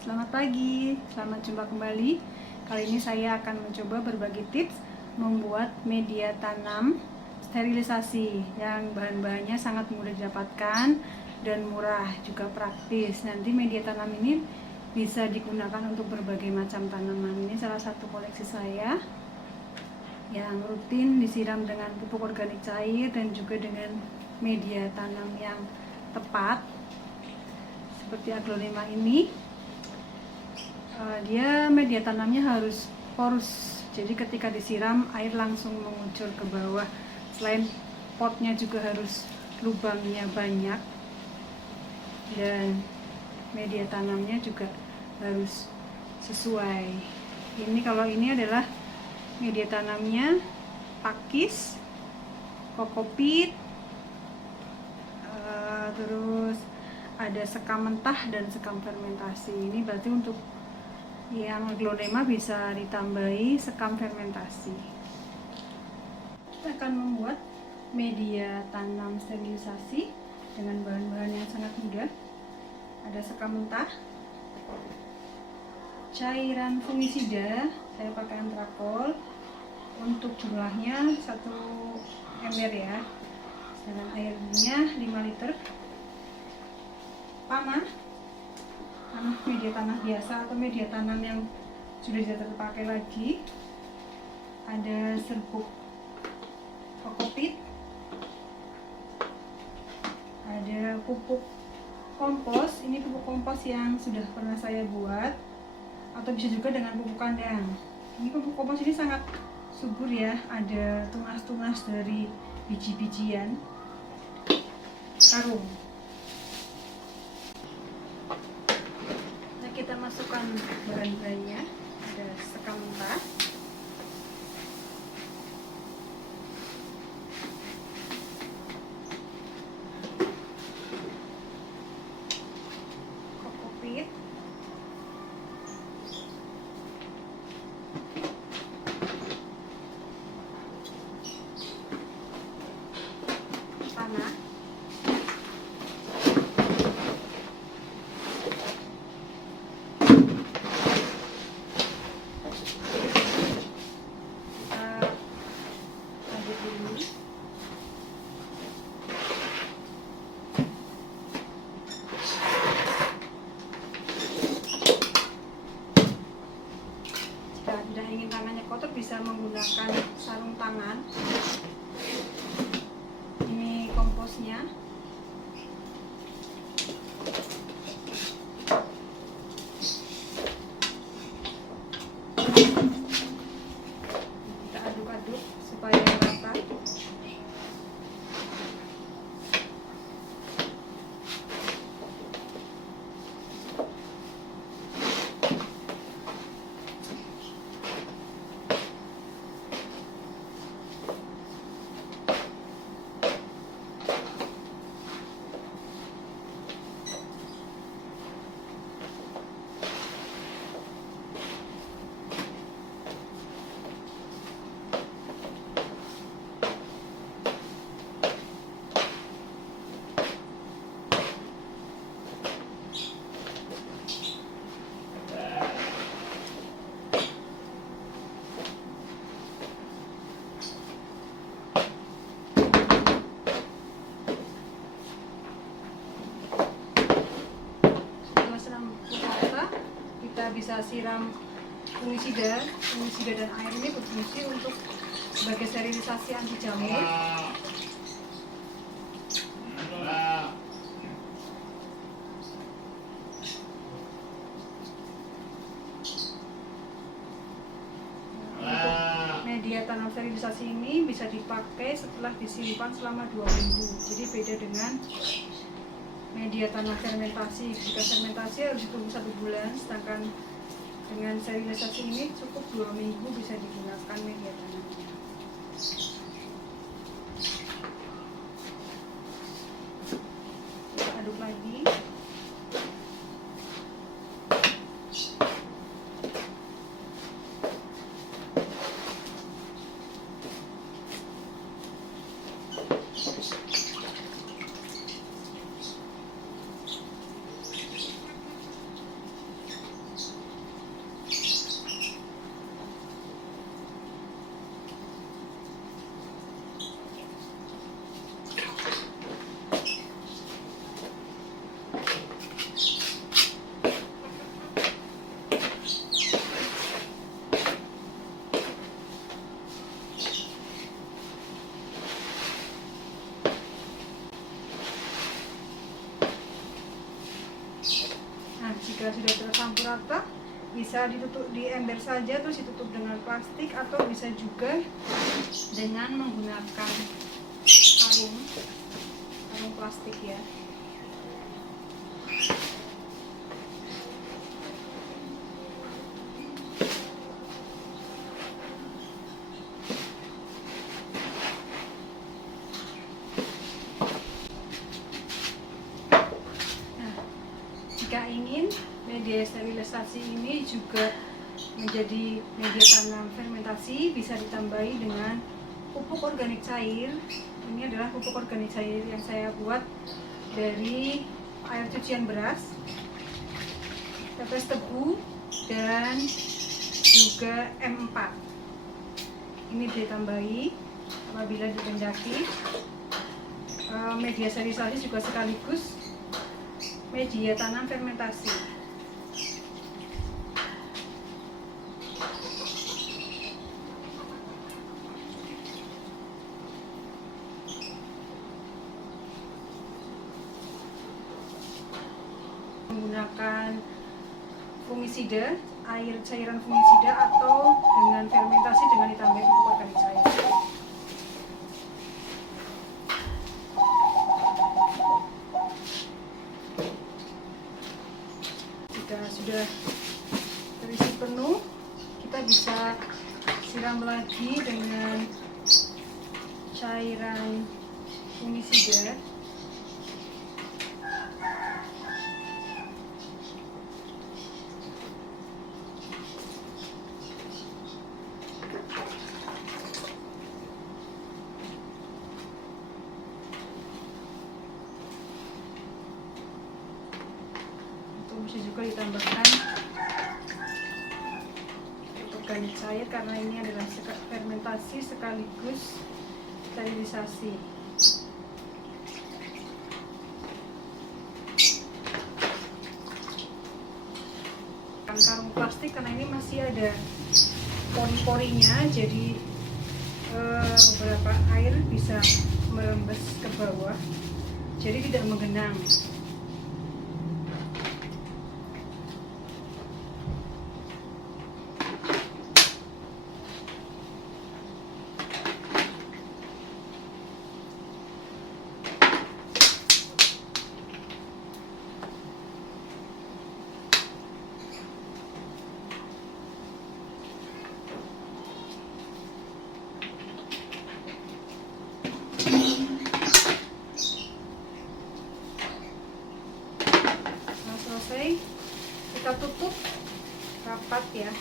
Selamat pagi, selamat jumpa kembali. Kali ini saya akan mencoba berbagi tips membuat media tanam sterilisasi yang bahan-bahannya sangat mudah didapatkan dan murah, juga praktis. Nanti media tanam ini bisa digunakan untuk berbagai macam tanaman. Ini salah satu koleksi saya yang rutin disiram dengan pupuk organik cair dan juga dengan media tanam yang tepat seperti aglonema ini. Dia media tanamnya harus porus, jadi ketika disiram air langsung mengucur ke bawah. Selain potnya juga harus lubangnya banyak dan media tanamnya juga harus sesuai. Kalau ini adalah media tanamnya pakis, kokopit, terus ada sekam mentah dan sekam fermentasi. Ini berarti untuk yang aglonema bisa ditambahi sekam fermentasi. Kita akan membuat media tanam sterilisasi dengan bahan-bahan yang sangat mudah. Ada sekam mentah, cairan fungisida, saya pakai antrakol. Untuk jumlahnya 1 ember ya, dan airnya 5 liter. Tanah media tanah biasa atau media tanam yang sudah tidak terpakai lagi. Ada serbuk kokopit, ada pupuk kompos. Ini pupuk kompos yang sudah pernah saya buat, atau bisa juga dengan pupuk kandang. Ini pupuk kompos ini sangat subur ya, ada tunas-tunas dari biji-bijian karung. Kita masukkan bahan-bahannya. Ada sekam mentah, kokopit, tanah, jika ingin tangannya kotor bisa menggunakan sarung tangan. Ini komposnya. Kita aduk-aduk supaya rata. Kita bisa siram fungisida dan air. Ini berfungsi untuk sebagai sterilisasi anti jamur. Untuk media tanam sterilisasi ini bisa dipakai setelah disimpan selama 2 minggu. Jadi beda dengan media tanam fermentasi. Jika fermentasi harus ditunggu 1 bulan, sedangkan dengan sterilisasi ini cukup 2 minggu bisa digunakan media tanamnya. Kita aduk lagi. Jika sudah tercampur rata, bisa ditutup di ember saja terus ditutup dengan plastik, atau bisa juga dengan menggunakan karung plastik ya. Jika ingin media sterilisasi ini juga menjadi media tanam fermentasi, bisa ditambahi dengan pupuk organik cair. Ini adalah pupuk organik cair yang saya buat dari air cucian beras, pepes tebu, dan juga M4. Ini ditambahi apabila dikehendaki. Media sterilisasi juga sekaligus media tanam fermentasi. Menggunakan fungisida, air cairan fungisida, atau dengan fermentasi dengan ditambah pupuk organik cair. Jika sudah terisi penuh, kita bisa siram lagi dengan cairan fungisida. Bisa juga ditambahkan organik cair karena ini adalah fermentasi sekaligus sterilisasi. Karung plastik karena ini masih ada pori-porinya, jadi beberapa air bisa merembes ke bawah, jadi tidak menggenang. Selesai, kita tutup rapat ya.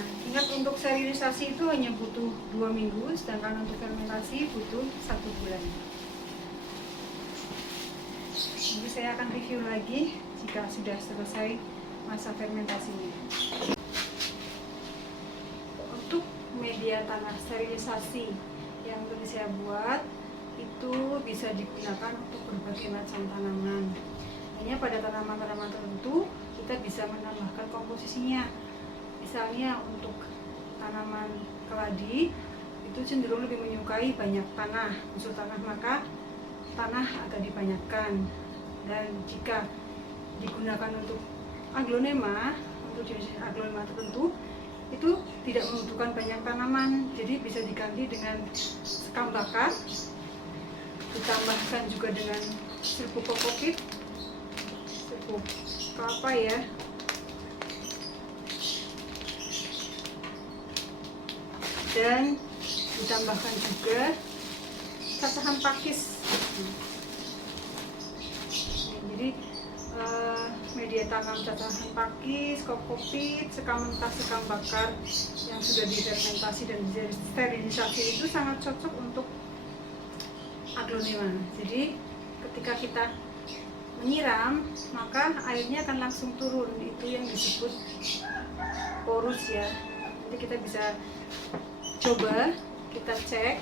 Nah, ingat untuk sterilisasi itu hanya butuh 2 minggu, sedangkan untuk fermentasi butuh 1 bulan. Nanti saya akan review lagi jika sudah selesai masa fermentasinya. Untuk media tanah sterilisasi yang tadi saya buat itu bisa digunakan untuk berbagai macam tanaman. Hanya pada tanaman-tanaman tertentu kita bisa menambahkan komposisinya. Misalnya untuk tanaman keladi itu cenderung lebih menyukai banyak tanah, unsur tanah, maka tanah agak dibanyakkan. Dan jika digunakan untuk aglonema, untuk jenis aglonema tertentu itu tidak membutuhkan banyak tanaman, jadi bisa diganti dengan sekam bakar, ditambahkan juga dengan serbuk kokopit, serbuk kelapa ya, dan ditambahkan juga cacahan pakis. Jadi media tanam cacahan pakis, kokopit, sekam mentah, sekam bakar yang sudah difermentasi dan sterilisasi itu sangat cocok untuk aglonema. Jadi ketika kita menyiram, maka airnya akan langsung turun. Itu yang disebut porus ya. Nanti kita bisa coba, kita cek.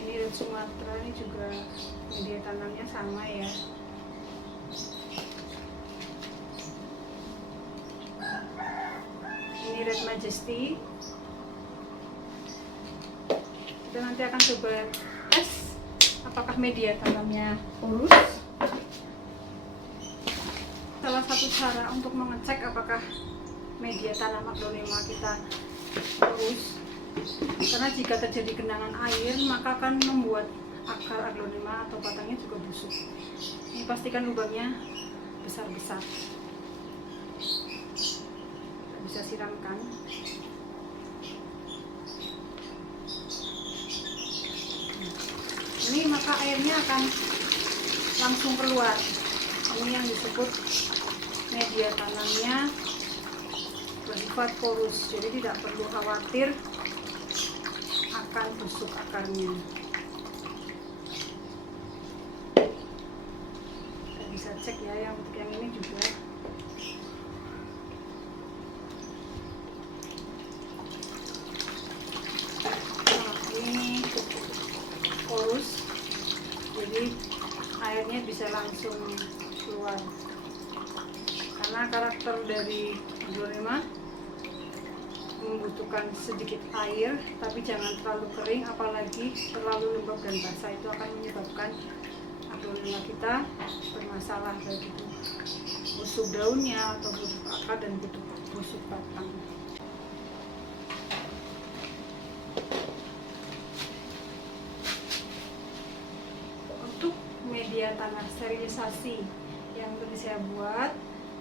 Ini red Sumatera, ini juga media tanamnya sama ya. Ini red Majesty, Kita nanti akan coba tes apakah media tanamnya porus. Salah satu cara untuk mengecek apakah media tanam aglonema kita porus, karena jika terjadi genangan air maka akan membuat akar aglonema atau batangnya juga busuk. Ini pastikan lubangnya besar-besar. Kita bisa siramkan. Ini maka airnya akan langsung keluar. Ini yang disebut media tanamnya bersifat porus, jadi tidak perlu khawatir akan busuk akarnya. Kita bisa cek ya, yang untuk yang ini juga. Nah, ini porus, jadi airnya bisa langsung keluar. Karena karakter dari aglonema membutuhkan sedikit air, tapi jangan terlalu kering, apalagi terlalu lembab dan basah. Itu akan menyebabkan aglonema kita bermasalah, baik itu busuk daunnya atau busuk akar dan busuk batang. Untuk media tanah sterilisasi yang tadi saya buat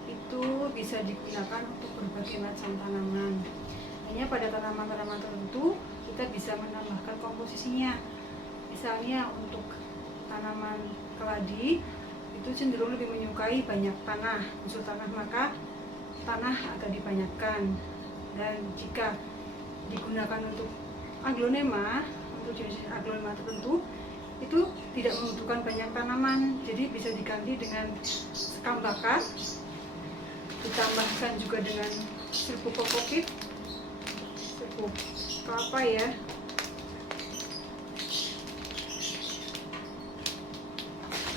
itu bisa digunakan untuk berbagai macam tanaman. Hanya pada tanaman-tanaman tertentu kita bisa menambahkan komposisinya. Misalnya untuk tanaman keladi itu cenderung lebih menyukai banyak tanah, unsur tanah, maka tanah agak dibanyakkan. Dan jika digunakan untuk aglonema, untuk jenis aglonema tertentu itu tidak membutuhkan banyak tanaman, jadi bisa diganti dengan sekam bakar, ditambahkan juga dengan serbuk kokopit, serbuk kelapa ya,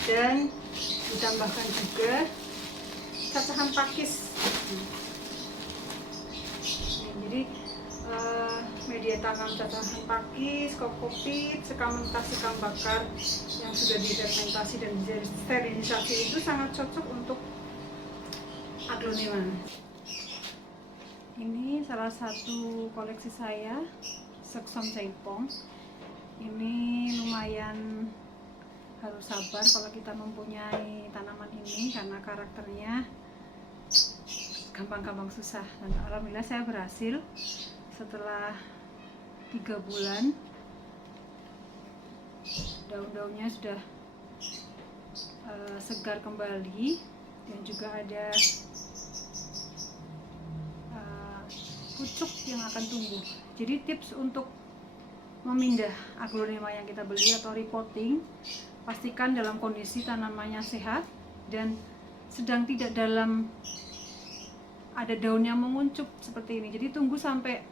dan ditambahkan juga cacahan pakis. Jadi media tanam cacahan pakis, kokopit, sekam mentah, sekam bakar yang sudah difermentasi dan sterilisasi itu sangat cocok untuk aglonema. Ini salah satu koleksi saya, Seksom Jaipong. Ini lumayan harus sabar kalau kita mempunyai tanaman ini karena karakternya gampang-gampang susah. Dan alhamdulillah saya berhasil setelah 3 bulan daun-daunnya sudah segar kembali dan juga ada pucuk yang akan tumbuh. Jadi tips untuk memindah aglonema yang kita beli atau repotting, pastikan dalam kondisi tanamannya sehat dan sedang tidak dalam ada daun yang menguncup seperti ini. Jadi tunggu sampai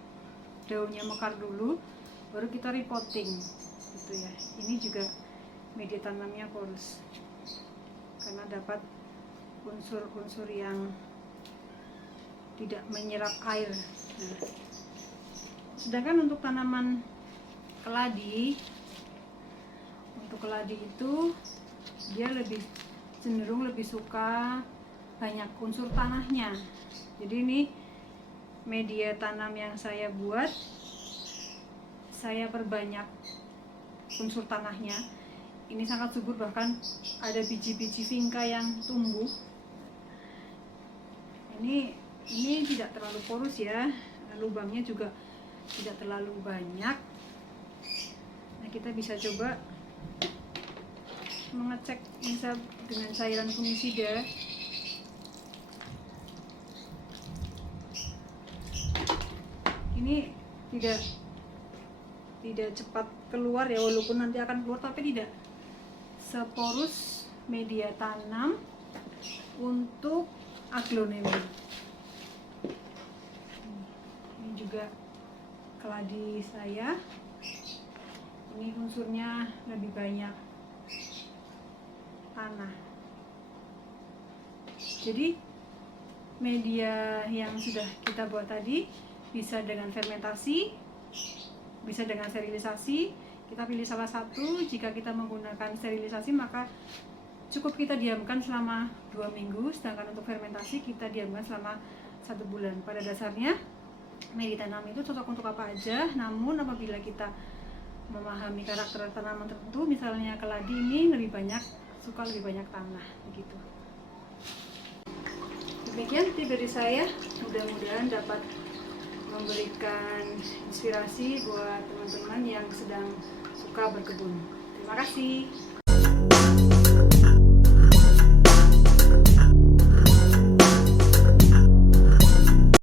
daunnya mekar dulu baru kita repotting gitu ya. Ini juga media tanamnya porus karena dapat unsur-unsur yang tidak menyerap air. Nah, sedangkan untuk tanaman keladi, untuk keladi itu dia cenderung lebih suka banyak unsur tanahnya. Jadi ini media tanam yang saya buat, saya perbanyak unsur tanahnya. Ini sangat subur, bahkan ada biji-biji vinca yang tumbuh. Ini tidak terlalu porus ya, lubangnya juga tidak terlalu banyak. Nah, kita bisa coba mengecek misal dengan cairan fungisida. Ini tidak cepat keluar ya, walaupun nanti akan keluar, tapi tidak seporus media tanam untuk aglonema. Ini juga keladi saya, ini unsurnya lebih banyak tanah. Jadi media yang sudah kita buat tadi bisa dengan fermentasi, bisa dengan sterilisasi, Kita pilih salah satu. Jika kita menggunakan sterilisasi maka cukup kita diamkan selama 2 minggu, sedangkan untuk fermentasi kita diamkan selama 1 bulan. Pada dasarnya media tanam itu cocok untuk apa aja, namun apabila kita memahami karakter tanaman tertentu, misalnya keladi ini suka lebih banyak tanah begitu. Demikian tips dari saya, mudah-mudahan dapat memberikan inspirasi buat teman-teman yang sedang suka berkebun. Terima kasih.